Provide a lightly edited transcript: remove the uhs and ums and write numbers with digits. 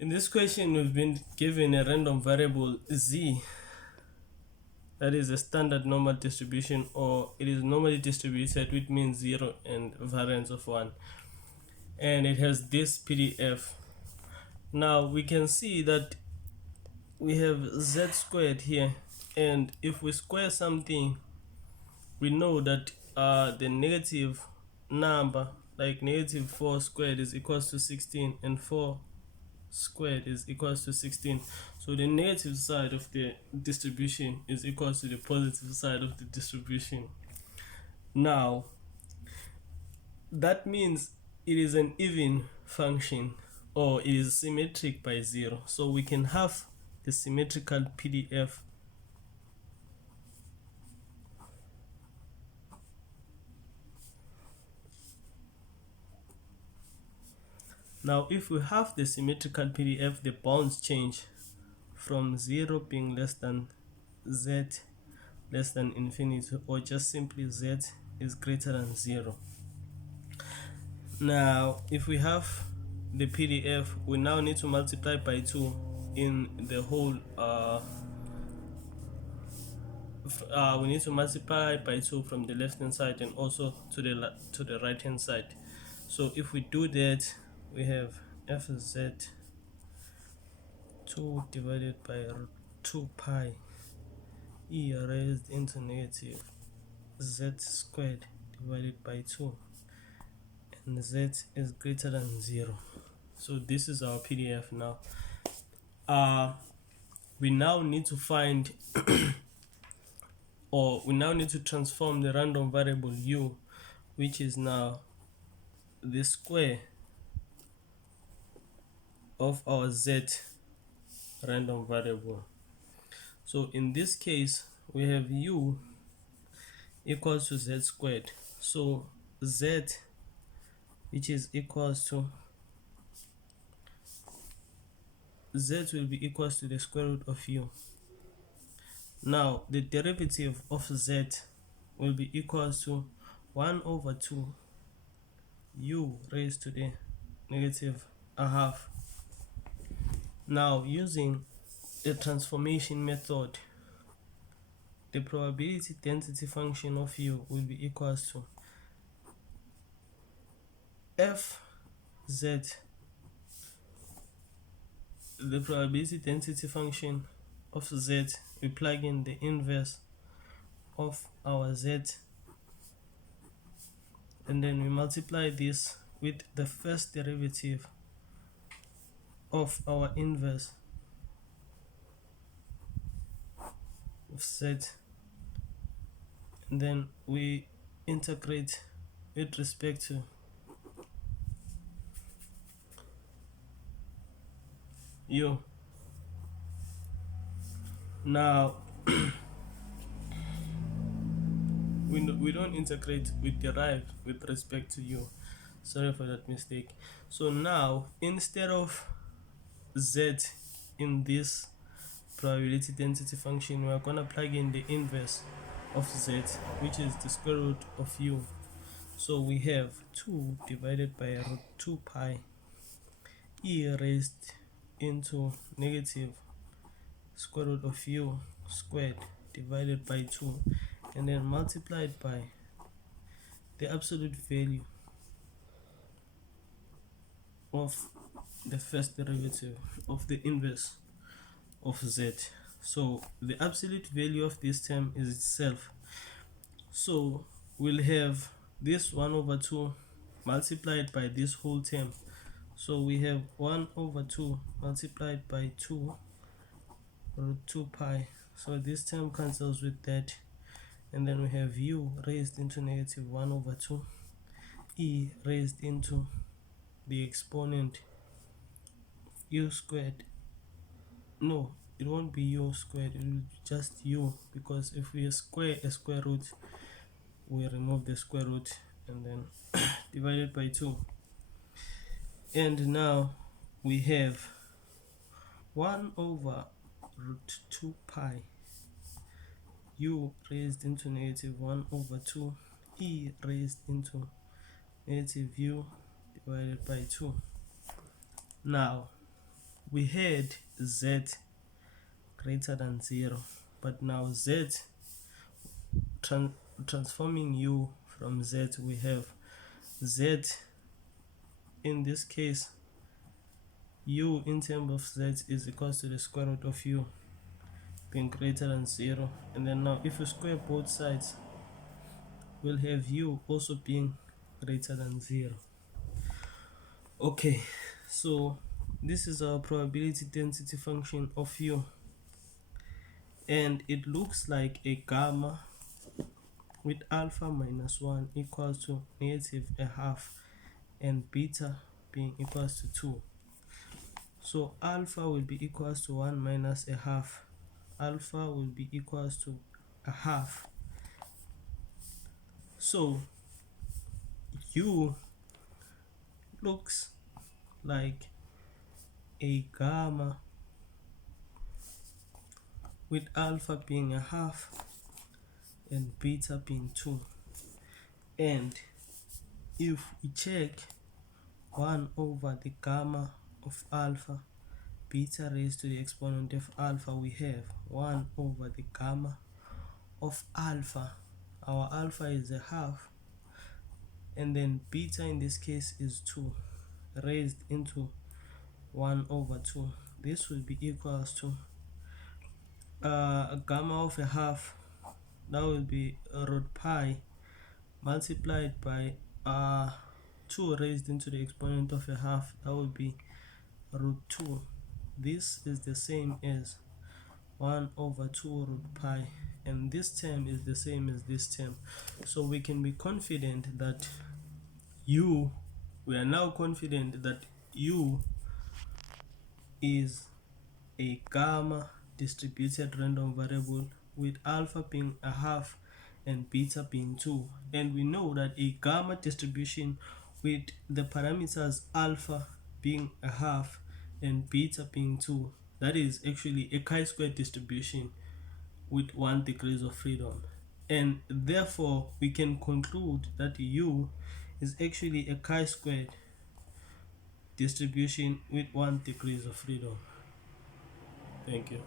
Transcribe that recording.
In this question, we've been given a random variable z that is a standard normal distribution, or it is normally distributed, which means 0 and variance of 1, and it has this PDF. Now we can see that we have z squared here, and if we square something, we know that the negative number, like negative 4 squared, is equals to 16, and 4 squared is equals to 16. So the negative side of the distribution is equals to the positive side of the distribution. Now that means it is an even function, or it is symmetric by 0. So we can have the symmetrical PDF. Now if we have the symmetrical PDF, the bounds change from 0 being less than z less than infinity, or just simply z is greater than 0. Now if we have the PDF, we now need to multiply by 2 in the whole we need to multiply by 2 from the left hand side and also to the right hand side. So if we do that, we have fz 2 divided by 2 pi e raised into negative z squared divided by 2, and z is greater than 0. So this is our PDF now. We now need to find or we now need to transform the random variable u, which is now the square of our z random variable. So in this case, we have u equals to z squared. So z, which is equals to z, will be equals to the square root of u. Now the derivative of z will be equals to 1 over 2 u raised to the negative a half. Now using the transformation method, the probability density function of u will be equals to fz, the probability density function of z. We plug in the inverse of our z, and then we multiply this with the first derivative of our inverse of z, and then we integrate with respect to u. Now we don't integrate, we derive with respect to u. Sorry for that mistake. So now instead of z in this probability density function, we are going to plug in the inverse of z, which is the square root of u. So we have 2 divided by root 2 pi e raised into negative square root of u squared divided by 2, and then multiplied by the absolute value of the first derivative of the inverse of z. So the absolute value of this term is itself. So we'll have this 1 over 2 multiplied by this whole term. So we have 1 over 2 multiplied by 2 root 2 pi. So this term cancels with that, and then we have u raised into negative 1 over 2 e raised into the exponent u squared. No, it won't be u squared, it will be just u, because if we square a square root, we remove the square root and then divided by 2. And now we have 1 over root 2 pi u raised into negative 1 over 2 e raised into negative u divided by 2. Now we had z greater than 0, but now z transforming u from z, we have z in this case, u in terms of z is equals to the square root of u being greater than 0, and then now if you square both sides, we'll have u also being greater than 0. Okay, so this is our probability density function of u, and it looks like a gamma with alpha minus 1 equals to negative a half and beta being equals to 2. So alpha will be equals to 1 minus a half. Alpha will be equals to a half. So u looks like a gamma with alpha being a half and beta being 2. And if we check 1 over the gamma of alpha beta raised to the exponent of alpha, we have 1 over the gamma of alpha. Our alpha is a half, and then beta in this case is 2 raised into 1 over 2. This will be equals to a gamma of a half, that will be root pi multiplied by 2 raised into the exponent of a half, that will be root 2. This is the same as 1 over 2 root pi, and this term is the same as this term. So we can be confident that we are now confident that u is a gamma distributed random variable with alpha being a half and beta being 2. And we know that a gamma distribution with the parameters alpha being a half and beta being 2, that is actually a chi-square distribution with 1 degrees of freedom. And therefore we can conclude that u is actually a chi-squared distribution with 1 degrees of freedom. Thank you.